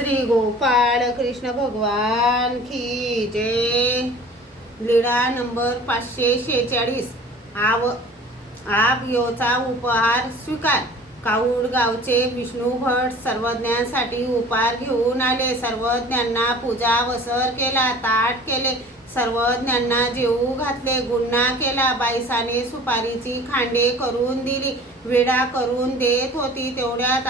श्री गोपाळ कृष्ण भगवान की जय। लीळा नंबर 546। आप योचा उपहार स्वीकार। काऊड गावचे विष्णू भट सर्वज्ञांसाठी उपहार घेऊन आले। सर्वज्ञांना पूजा वसर केला, ताट केले, सर्वज्ञांना जेवू घातले, गुन्हा केला। बाईसाने सुपारीची खांडे करून दिली, विडा करून देत होती। तेवढ्यात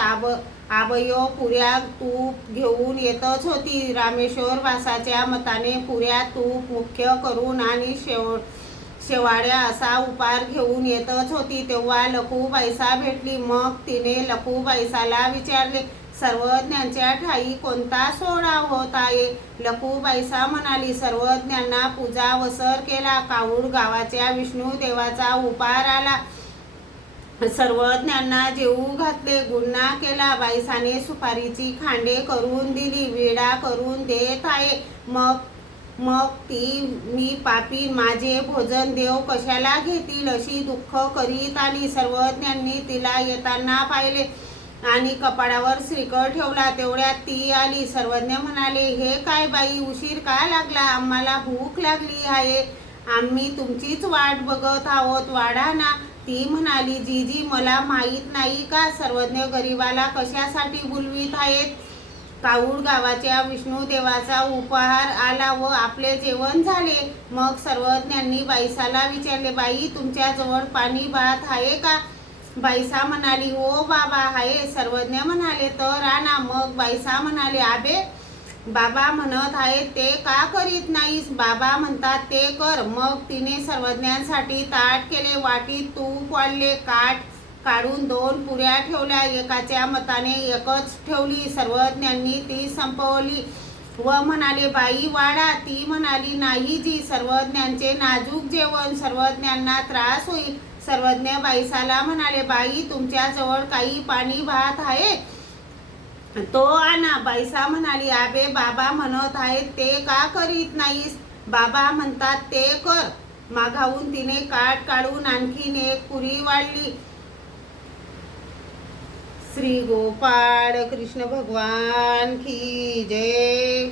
आबयो पुऱ्या तूप घेऊन येतच होती। रामेश्वर वासाच्या मताने पुऱ्या तूप मुख्य करून आणि शेवाळ्या असा उपहार घेऊन येतच होती। तेव्हा लखूबाईसा भेटली। मग तिने लखूबाईसाला विचारले, सर्वज्ञांच्या ठाई कोणता सोहळा होत आहे? लखूबाईसा म्हणाली, सर्वज्ञांना पूजा वसर केला, काऊड गावाच्या विष्णू देवाचा उपहार आला, सर्वज्ञांना जेवू घातले, गुन्हा केला। बाईसाने सुपारीची खांडे करून दिली, विडा करून देत आहे। मग ती मी पापी, माझे भोजन देव कशाला घेतील अशी दुःख करीत आली। सर्वज्ञांनी तिला येताना पाहिले आणि कपाळावर श्रीकर ठेवला। तेवढ्यात ती आली। सर्वज्ञ म्हणाले, हे काय बाई, उशीर का लागला? आम्हाला भूक लागली आहे, आम्ही तुमचीच वाट बघत आहोत, वाढा ना। ती म्हणाली, जीजी मला माहीत नाही का सर्वज्ञ गरीबाला कशासाठी बोलवीत आहेत? काऊड गावाच्या विष्णू देवाचा उपहार आला व आपले जेवण झाले। मग सर्वज्ञांनी बाईसाला विचारले, बाई तुमच्याजवळ पाणी भात आहे का? बाईसा म्हणाली, हो बाबा आहे। सर्वज्ञ म्हणाले, तर आणा। मग बाईसा म्हणाले, आबे बाबा म्हणत आहेत ते का करीत नाहीस? बाबा म्हणतात ते कर। मग तिने सर्वज्ञांसाठी ताट केले, वाटीत तूप वाढले, काठ काढून 2 पुऱ्या ठेवल्या, एकाच्या मताने एकच ठेवली। सर्वज्ञांनी ती संपवली व म्हणाले, बाई वाढा। ती म्हणाली, नाही जी, सर्वज्ञांचे नाजूक जेवण, सर्वज्ञांना त्रास होईल। सर्वज्ञ बाईसाला म्हणाले, बाई तुमच्याजवळ काही पाणी भात आहे? तो आणा। बाईसा म्हणाली, आबे बाबा म्हणत आहेत ते का करीत नाहीस? बाबा म्हणतात ते कर। मागाहून तिने काठ काढून आणखीन 1 पुरी वाढली। श्री गोपाळ कृष्ण भगवान की जय।